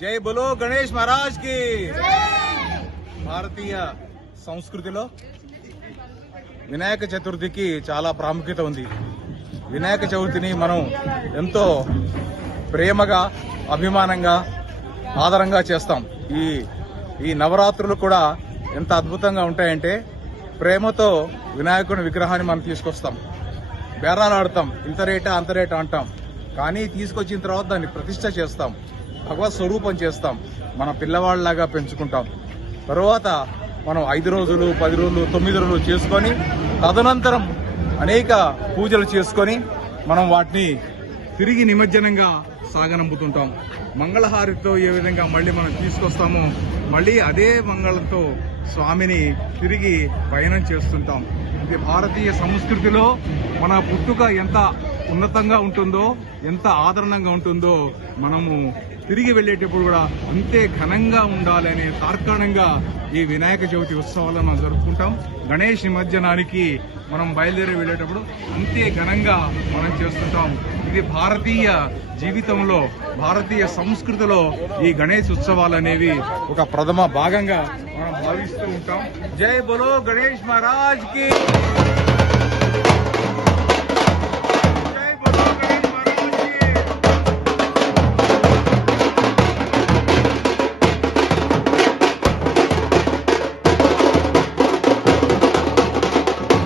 జై బులో గణేష్ మహారాజ్కి. భారతీయ సంస్కృతిలో వినాయక చతుర్థికి చాలా ప్రాముఖ్యత ఉంది. వినాయక చవితిని మనం ఎంతో ప్రేమగా అభిమానంగా ఆదరంగా చేస్తాం. ఈ ఈ నవరాత్రులు కూడా ఎంత అద్భుతంగా ఉంటాయంటే ప్రేమతో వినాయకుని విగ్రహాన్ని మనం తీసుకొస్తాం. బేరాలు ఆడతాం. ఇంత రేటా అంత రేటా అంటాం. కానీ తీసుకొచ్చిన తర్వాత దాన్ని ప్రతిష్ట చేస్తాం. భగవత్ స్వరూపం చేస్తాం. మన పిల్లవాళ్ళలాగా పెంచుకుంటాం. తర్వాత మనం ఐదు రోజులు పది రోజులు తొమ్మిది రోజులు చేసుకొని తదనంతరం అనేక పూజలు చేసుకొని మనం వాటిని తిరిగి నిమజ్జనంగా సాగనంపుతుంటాం. మంగళహారితో ఏ విధంగా మళ్ళీ మనం తీసుకొస్తామో మళ్ళీ అదే మంగళంతో స్వామిని తిరిగి పయనం చేస్తుంటాం. ఇది భారతీయ సంస్కృతిలో మన పుట్టుక ఎంత ఉన్నతంగా ఉంటుందో ఎంత ఆదరణంగా ఉంటుందో మనము తిరిగి వెళ్ళేటప్పుడు కూడా అంతే ఘనంగా ఉండాలనే తార్కాణంగా ఈ వినాయక చవితి ఉత్సవాలను మనం జరుపుకుంటాం. గణేష్ నిమజ్జనానికి మనం బయలుదేరి వెళ్ళేటప్పుడు అంతే ఘనంగా మనం చేస్తుంటాం. ఇది భారతీయ జీవితంలో భారతీయ సంస్కృతిలో ఈ గణేష్ ఉత్సవాలు అనేవి ఒక ప్రథమ భాగంగా మనం భావిస్తూ ఉంటాం. జై బలో గణేష్ మహారాజ్కి!